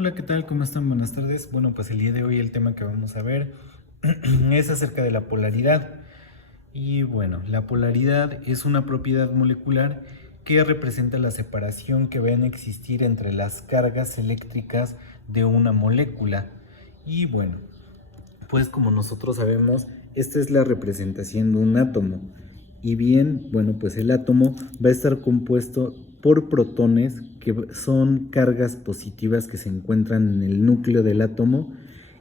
Hola, ¿qué tal? ¿Cómo están? Buenas tardes. Bueno, pues el día de hoy el tema que vamos a ver es acerca de la polaridad. Y bueno, la polaridad es una propiedad molecular que representa la separación que va a existir entre las cargas eléctricas de una molécula. Y bueno, pues como nosotros sabemos, esta es la representación de un átomo. Y bien, bueno, pues el átomo va a estar compuesto por protones, que son cargas positivas que se encuentran en el núcleo del átomo,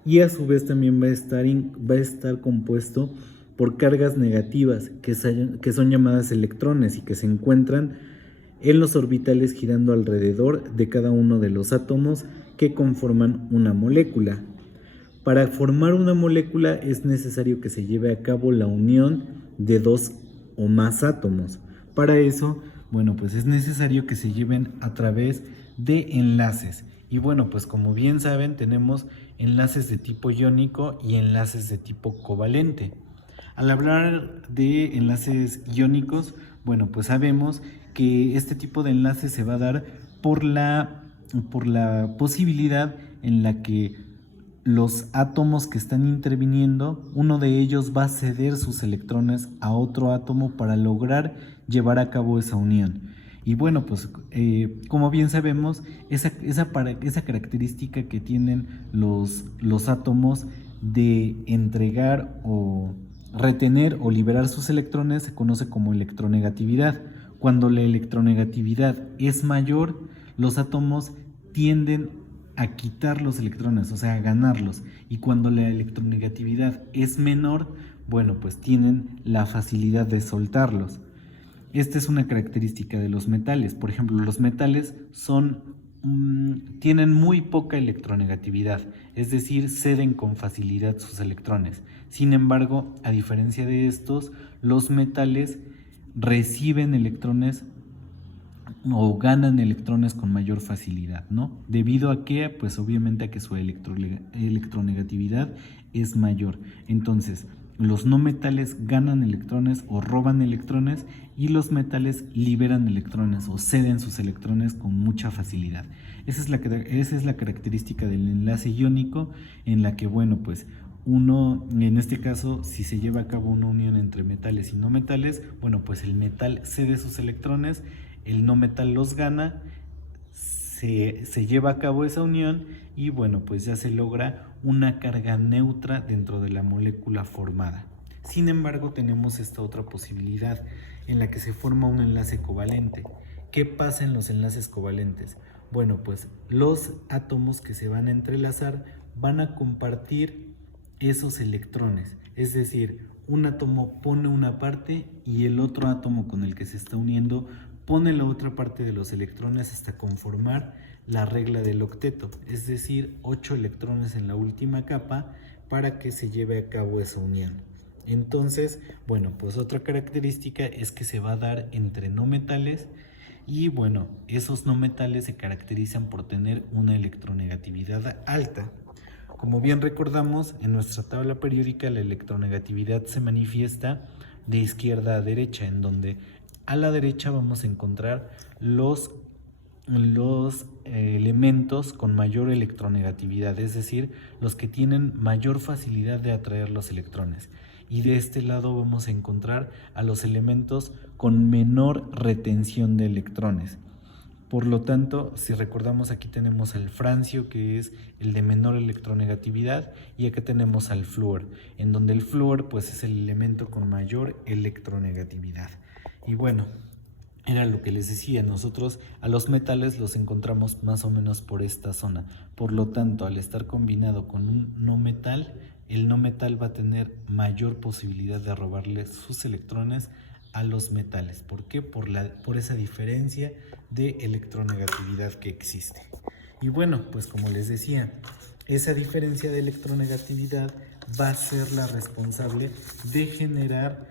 y a su vez también va a estar compuesto por cargas negativas, que son llamadas electrones y que se encuentran en los orbitales girando alrededor de cada uno de los átomos que conforman una molécula. Para formar una molécula es necesario que se lleve a cabo la unión de dos o más átomos. Para eso, bueno, pues es necesario que se lleven a través de enlaces. Y bueno, pues como bien saben, tenemos enlaces de tipo iónico y enlaces de tipo covalente. Al hablar de enlaces iónicos, bueno, pues sabemos que este tipo de enlace se va a dar por la posibilidad en la que los átomos que están interviniendo, uno de ellos va a ceder sus electrones a otro átomo para lograr llevar a cabo esa unión. Y bueno, pues como bien sabemos, esa característica que tienen los átomos de entregar o retener o liberar sus electrones se conoce como electronegatividad. Cuando la electronegatividad es mayor, los átomos tienden a quitar los electrones, o sea, a ganarlos. Y cuando la electronegatividad es menor, bueno, pues tienen la facilidad de soltarlos. Esta es una característica de los metales. Por ejemplo, los metales tienen muy poca electronegatividad, es decir, ceden con facilidad sus electrones. Sin embargo, a diferencia de estos, los metales reciben electrones o ganan electrones con mayor facilidad, ¿no? Debido a que, pues obviamente a que su electronegatividad es mayor. Entonces, los no metales ganan electrones o roban electrones y los metales liberan electrones o ceden sus electrones con mucha facilidad. Esa es la característica del enlace iónico en la que, bueno, pues uno, en este caso, si se lleva a cabo una unión entre metales y no metales, bueno, pues el metal cede sus electrones, el no metal los gana, se lleva a cabo esa unión y bueno, pues ya se logra una carga neutra dentro de la molécula formada. Sin embargo, tenemos esta otra posibilidad en la que se forma un enlace covalente. ¿Qué pasa en los enlaces covalentes? Bueno, pues los átomos que se van a entrelazar van a compartir esos electrones, es decir, un átomo pone una parte y el otro átomo con el que se está uniendo pone la otra parte de los electrones hasta conformar la regla del octeto, es decir, 8 electrones en la última capa para que se lleve a cabo esa unión. Entonces, bueno, pues otra característica es que se va a dar entre no metales y bueno, esos no metales se caracterizan por tener una electronegatividad alta. Como bien recordamos, en nuestra tabla periódica la electronegatividad se manifiesta de izquierda a derecha, en donde a la derecha vamos a encontrar los elementos con mayor electronegatividad, es decir, los que tienen mayor facilidad de atraer los electrones. Y de este lado vamos a encontrar a los elementos con menor retención de electrones. Por lo tanto, si recordamos, aquí tenemos al francio, que es el de menor electronegatividad, y acá tenemos al flúor, en donde el flúor pues es el elemento con mayor electronegatividad. Y bueno, era lo que les decía, nosotros a los metales los encontramos más o menos por esta zona. Por lo tanto, al estar combinado con un no metal, el no metal va a tener mayor posibilidad de robarle sus electrones a los metales. ¿Por qué? Por esa diferencia de electronegatividad que existe. Y bueno, pues como les decía, esa diferencia de electronegatividad va a ser la responsable de generar,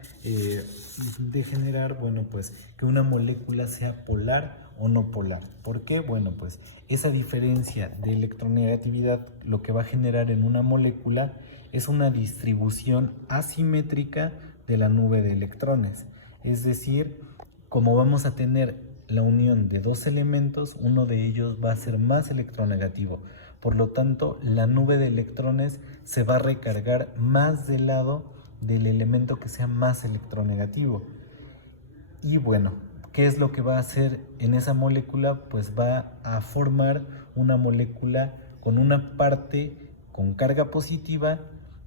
bueno, pues que una molécula sea polar o no polar. ¿Por qué? Bueno, pues esa diferencia de electronegatividad lo que va a generar en una molécula es una distribución asimétrica de la nube de electrones. Es decir, como vamos a tener la unión de dos elementos, uno de ellos va a ser más electronegativo. Por lo tanto, la nube de electrones se va a recargar más del lado del elemento que sea más electronegativo. Y bueno, ¿qué es lo que va a hacer en esa molécula? Pues va a formar una molécula con una parte con carga positiva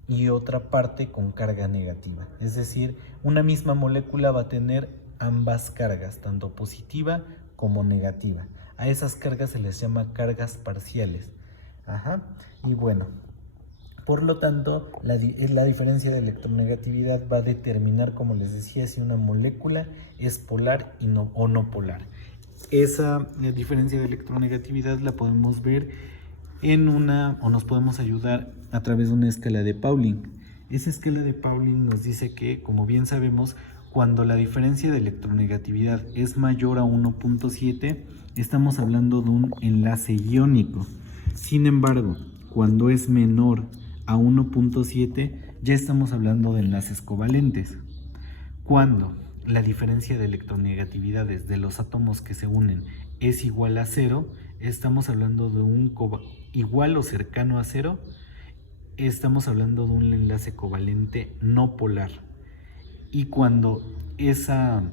y otra parte con carga negativa. Es decir, una misma molécula va a tener ambas cargas, tanto positiva como negativa. A esas cargas se les llama cargas parciales. Y bueno, por lo tanto, la diferencia de electronegatividad va a determinar, como les decía, si una molécula es polar o no polar. Esa diferencia de electronegatividad la podemos ver o nos podemos ayudar a través de una escala de Pauling. Esa escala de Pauling nos dice que, como bien sabemos, cuando la diferencia de electronegatividad es mayor a 1.7, estamos hablando de un enlace iónico. Sin embargo, cuando es menor a 1.7, ya estamos hablando de enlaces covalentes. Cuando la diferencia de electronegatividades de los átomos que se unen es igual a 0, estamos hablando de un igual o cercano a 0, estamos hablando de un enlace covalente no polar. Y cuando esa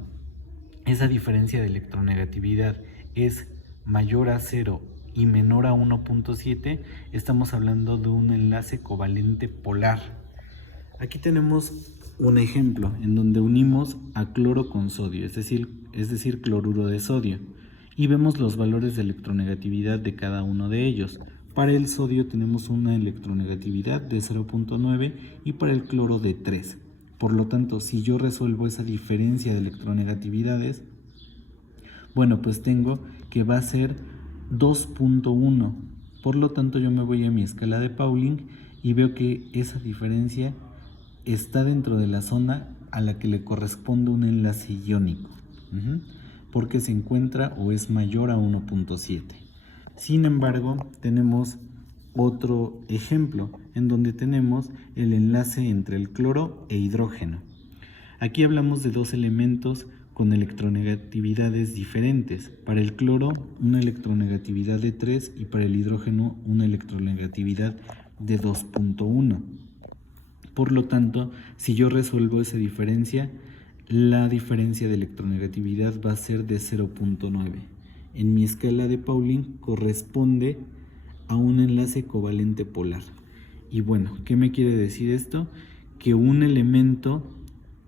diferencia de electronegatividad es mayor a 0 y menor a 1.7, estamos hablando de un enlace covalente polar. Aquí tenemos un ejemplo en donde unimos a cloro con sodio, es decir, cloruro de sodio, y vemos los valores de electronegatividad de cada uno de ellos. Para el sodio tenemos una electronegatividad de 0.9 y para el cloro de 3. Por lo tanto, si yo resuelvo esa diferencia de electronegatividades, bueno, pues tengo que va a ser 2.1. Por lo tanto, yo me voy a mi escala de Pauling y veo que esa diferencia está dentro de la zona a la que le corresponde un enlace iónico, porque se encuentra o es mayor a 1.7. Sin embargo, tenemos otro ejemplo en donde tenemos el enlace entre el cloro e hidrógeno. Aquí hablamos de dos elementos con electronegatividades diferentes. Para el cloro, una electronegatividad de 3 y para el hidrógeno, una electronegatividad de 2.1. Por lo tanto, si yo resuelvo esa diferencia, la diferencia de electronegatividad va a ser de 0.9. En mi escala de Pauling corresponde a un enlace covalente polar. Y bueno, ¿qué me quiere decir esto? Que un elemento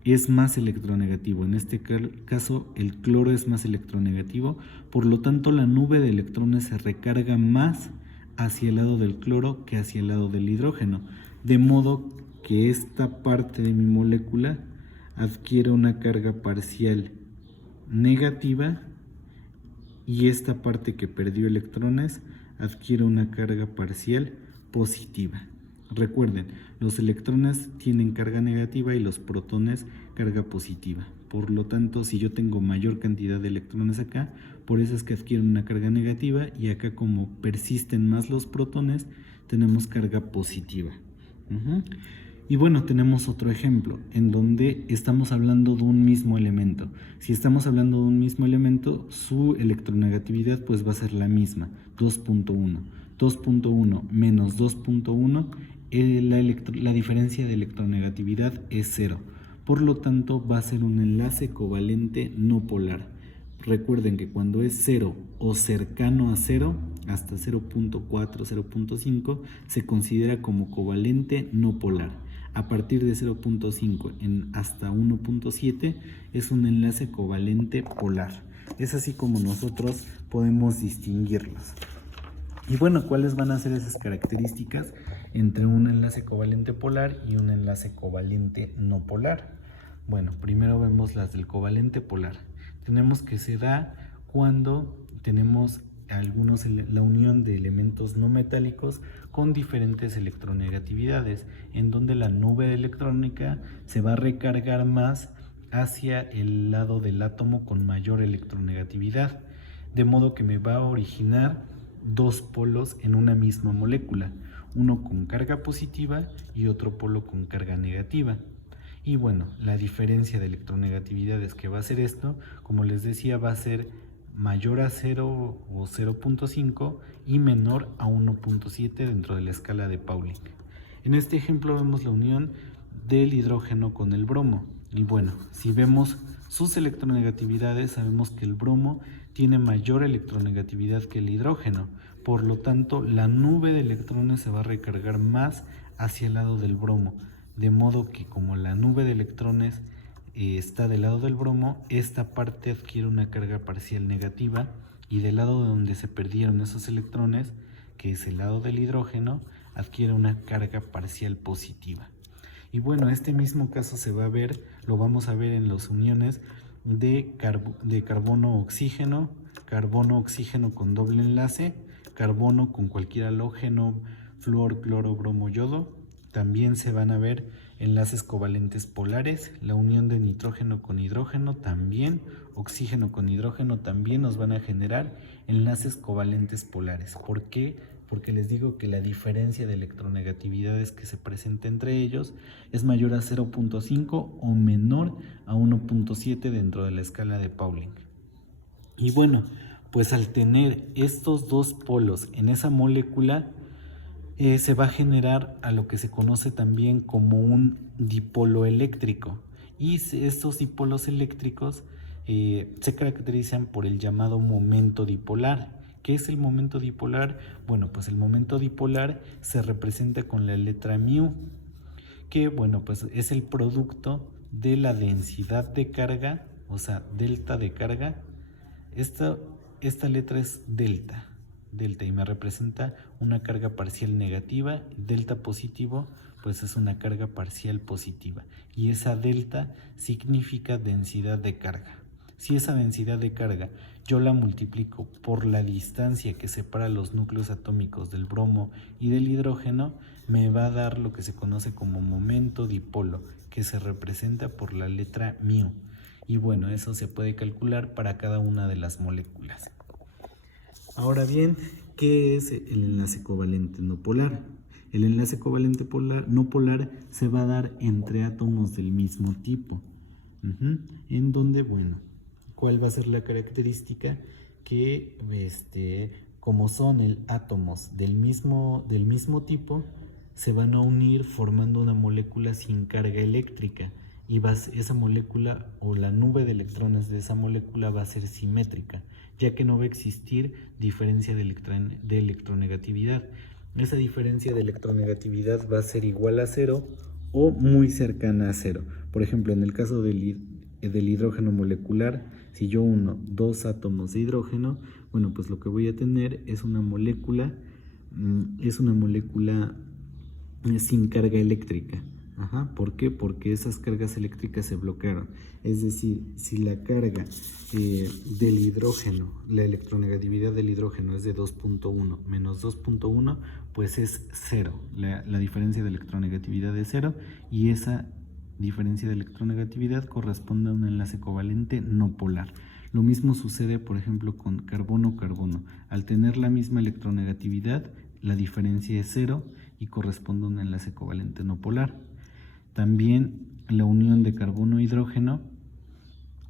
es más electronegativo. En este caso, el cloro es más electronegativo. Por lo tanto, la nube de electrones se recarga más hacia el lado del cloro que hacia el lado del hidrógeno. De modo que esta parte de mi molécula adquiere una carga parcial negativa y esta parte que perdió electrones adquiere una carga parcial positiva. Recuerden, los electrones tienen carga negativa y los protones carga positiva. Por lo tanto, si yo tengo mayor cantidad de electrones acá, por eso es que adquieren una carga negativa, y acá, como persisten más los protones, tenemos carga positiva. Y bueno, tenemos otro ejemplo en donde estamos hablando de un mismo elemento. Si estamos hablando de un mismo elemento, su electronegatividad pues va a ser la misma, 2.1. 2.1 menos 2.1, la diferencia de electronegatividad es 0. Por lo tanto, va a ser un enlace covalente no polar. Recuerden que cuando es 0 o cercano a 0, hasta 0.4, 0.5, se considera como covalente no polar. A partir de 0.5 hasta 1.7 es un enlace covalente polar. Es así como nosotros podemos distinguirlos. Y bueno, ¿cuáles van a ser esas características entre un enlace covalente polar y un enlace covalente no polar? Bueno, primero vemos las del covalente polar. Tenemos que se da cuando tenemos la unión de elementos no metálicos con diferentes electronegatividades, en donde la nube electrónica se va a recargar más hacia el lado del átomo con mayor electronegatividad, de modo que me va a originar dos polos en una misma molécula, uno con carga positiva y otro polo con carga negativa. Y bueno, la diferencia de electronegatividades que va a hacer esto, como les decía, va a ser mayor a 0 o 0.5 y menor a 1.7 dentro de la escala de Pauling. En este ejemplo vemos la unión del hidrógeno con el bromo. Y bueno, si vemos sus electronegatividades, sabemos que el bromo tiene mayor electronegatividad que el hidrógeno. Por lo tanto, la nube de electrones se va a recargar más hacia el lado del bromo. De modo que como la nube de electrones está del lado del bromo, esta parte adquiere una carga parcial negativa y del lado donde se perdieron esos electrones, que es el lado del hidrógeno, adquiere una carga parcial positiva. Y bueno, este mismo caso lo vamos a ver en las uniones de carbono-oxígeno, carbono-oxígeno con doble enlace, carbono con cualquier halógeno, flúor, cloro, bromo, yodo. También se van a ver enlaces covalentes polares, la unión de nitrógeno con hidrógeno también, oxígeno con hidrógeno también nos van a generar enlaces covalentes polares. ¿Por qué? Porque les digo que la diferencia de electronegatividades que se presenta entre ellos es mayor a 0.5 o menor a 1.7 dentro de la escala de Pauling. Y bueno, pues al tener estos dos polos en esa molécula, se va a generar a lo que se conoce también como un dipolo eléctrico. Y estos dipolos eléctricos se caracterizan por el llamado momento dipolar. ¿Qué es el momento dipolar? Bueno, pues el momento dipolar se representa con la letra μ, que bueno, pues es el producto de la densidad de carga, o sea, delta de carga. Esta letra es delta y me representa una carga parcial negativa. Delta positivo pues es una carga parcial positiva y esa delta significa densidad de carga. Si esa densidad de carga yo la multiplico por la distancia que separa los núcleos atómicos del bromo y del hidrógeno, me va a dar lo que se conoce como momento dipolo, que se representa por la letra μ. Y bueno, eso se puede calcular para cada una de las moléculas. Ahora bien, ¿qué es el enlace covalente no polar? El enlace covalente no polar se va a dar entre átomos del mismo tipo. En donde, bueno, ¿cuál va a ser la característica? Que como son átomos del mismo tipo, se van a unir formando una molécula sin carga eléctrica. Y esa molécula o la nube de electrones de esa molécula va a ser simétrica, ya que no va a existir diferencia de electronegatividad. Esa diferencia de electronegatividad va a ser igual a 0 o muy cercana a 0. Por ejemplo, en el caso del hidrógeno molecular, si yo uno dos átomos de hidrógeno, bueno, pues lo que voy a tener es una molécula sin carga eléctrica. ¿Por qué? Porque esas cargas eléctricas se bloquearon. Es decir, si la carga del hidrógeno, la electronegatividad del hidrógeno es de 2.1 menos 2.1, pues es 0. La diferencia de electronegatividad es 0 y esa diferencia de electronegatividad corresponde a un enlace covalente no polar. Lo mismo sucede, por ejemplo, con carbono-carbono. Al tener la misma electronegatividad, la diferencia es 0 y corresponde a un enlace covalente no polar. También la unión de carbono-hidrógeno,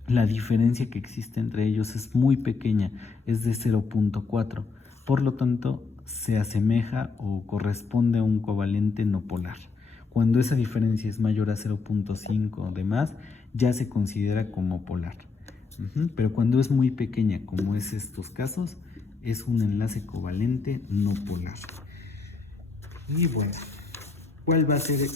la diferencia que existe entre ellos es muy pequeña, es de 0.4. Por lo tanto, se asemeja o corresponde a un covalente no polar. Cuando esa diferencia es mayor a 0.5 o demás, ya se considera como polar. Pero cuando es muy pequeña, como es estos casos, es un enlace covalente no polar. Y bueno, ¿cuál va a ser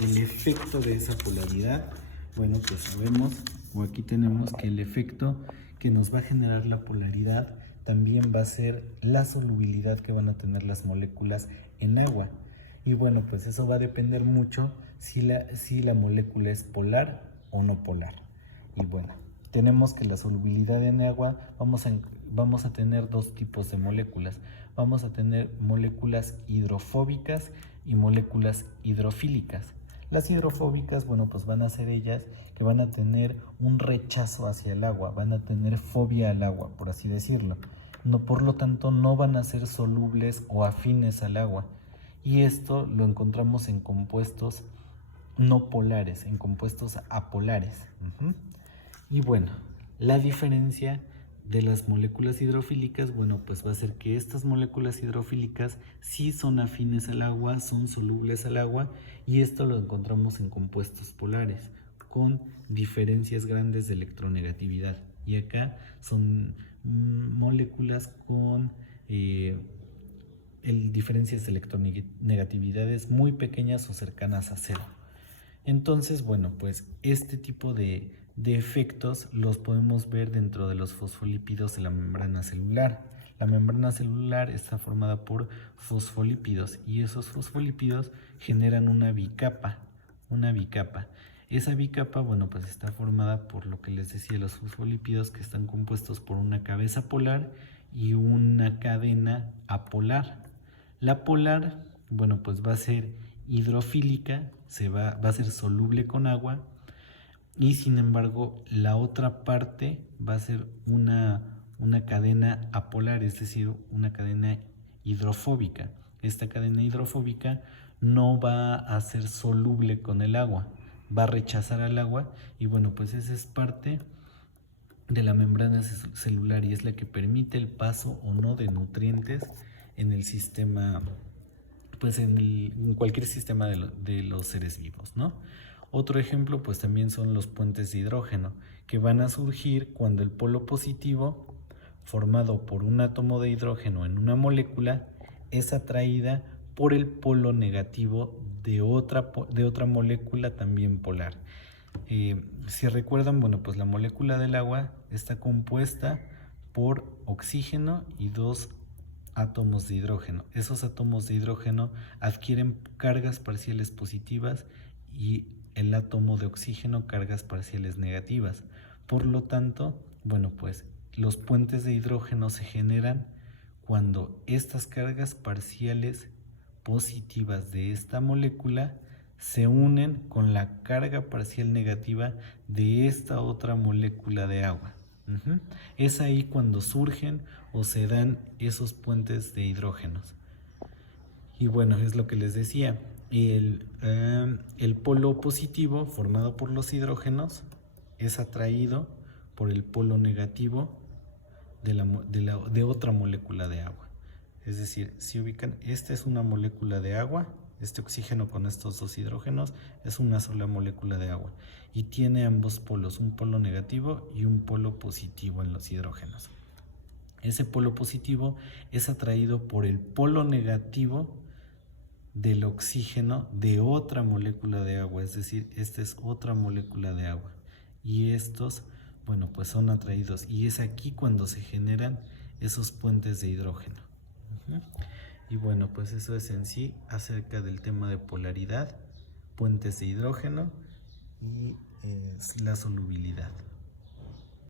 el efecto de esa polaridad? Bueno, pues sabemos, o aquí tenemos que el efecto que nos va a generar la polaridad también va a ser la solubilidad que van a tener las moléculas en agua. Y bueno, pues eso va a depender mucho si la molécula es polar o no polar. Y bueno, tenemos que la solubilidad en agua, vamos a tener dos tipos de moléculas. Vamos a tener moléculas hidrofóbicas y moléculas hidrofílicas. Las hidrofóbicas, bueno, pues van a ser ellas que van a tener un rechazo hacia el agua, van a tener fobia al agua, por así decirlo. Por lo tanto, no van a ser solubles o afines al agua. Y esto lo encontramos en compuestos no polares, en compuestos apolares. Y bueno, La diferencia de las moléculas hidrofílicas, bueno, pues va a ser que estas moléculas hidrofílicas sí son afines al agua, son solubles al agua, y esto lo encontramos en compuestos polares con diferencias grandes de electronegatividad. Y acá son moléculas con diferencias de electronegatividades muy pequeñas o cercanas a cero. Entonces, bueno, pues este tipo de efectos los podemos ver dentro de los fosfolípidos de la membrana celular. La membrana celular está formada por fosfolípidos y esos fosfolípidos generan una bicapa, Esa bicapa, bueno, pues está formada por lo que les decía, los fosfolípidos, que están compuestos por una cabeza polar y una cadena apolar. La polar, bueno, pues va a ser hidrofílica, va a ser soluble con agua, y sin embargo la otra parte va a ser una cadena apolar, es decir, una cadena hidrofóbica. Esta cadena hidrofóbica no va a ser soluble con el agua, va a rechazar al agua, y bueno, pues esa es parte de la membrana celular y es la que permite el paso o no de nutrientes en el sistema, pues en cualquier sistema de los seres vivos, ¿no? Otro ejemplo pues también son los puentes de hidrógeno, que van a surgir cuando el polo positivo, formado por un átomo de hidrógeno en una molécula, es atraída por el polo negativo de otra molécula también polar. Si recuerdan, bueno, pues la molécula del agua está compuesta por oxígeno y dos átomos de hidrógeno. Esos átomos de hidrógeno adquieren cargas parciales positivas y el átomo de oxígeno cargas parciales negativas. Por lo tanto, bueno, pues los puentes de hidrógeno se generan cuando estas cargas parciales positivas de esta molécula se unen con la carga parcial negativa de esta otra molécula de agua. Es ahí cuando surgen o se dan esos puentes de hidrógenos. Y bueno, es lo que les decía, el polo positivo formado por los hidrógenos es atraído por el polo negativo de otra molécula de agua. Es decir, si ubican, esta es una molécula de agua, este oxígeno con estos dos hidrógenos es una sola molécula de agua y tiene ambos polos, un polo negativo y un polo positivo en los hidrógenos. Ese polo positivo es atraído por el polo negativo del oxígeno de otra molécula de agua, es decir, esta es otra molécula de agua y estos, bueno, pues son atraídos, y es aquí cuando se generan esos puentes de hidrógeno. Y bueno, pues eso es en sí acerca del tema de polaridad, puentes de hidrógeno y la solubilidad.